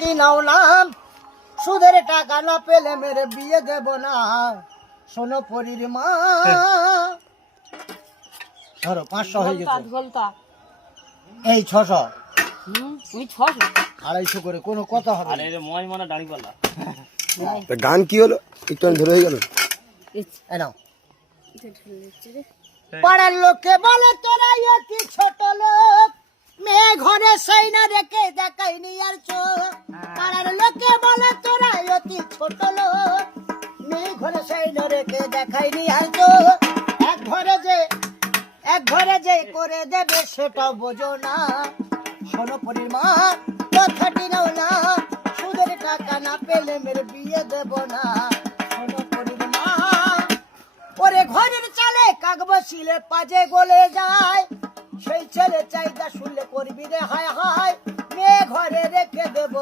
কথাটি নাও নাম, সুদের টাকা না পেলে মেরে বিয়ে দেব না, শোনো পরীর মা। ধরো 500 হয়ে গেছে, এই 600, 250 করে কোনো কথা হবে না। গান কি হলো একটু ধরে হয়ে গেল। এই নাও। পাড়ার লোকে বলে তোরা অতি ছোট লোক, মেয়ে ঘরে সেই না রেখে দেখাইনি আর চোখ। পাড়ার লোকে বলে তোরা অতি ছোট লোক, মেয়ে ঘরে সেই না রেখে দেখাইনি আর চোখ। এক ঘরে যে করে দেবে সেটাও বোঝো না, শোনো পরীর মা কথাটি নাও না, সুদের টাকা না পেলে মেরে বিয়ে দেব না, শোনো পরীর মা। ওরে ঘরের চালে কাক বসিলে পাজে গলে যায়, সেই ছেলে চাইদা শুনলে করবি রে হায় হায়, মেয়ে ঘরে রেখে দেব।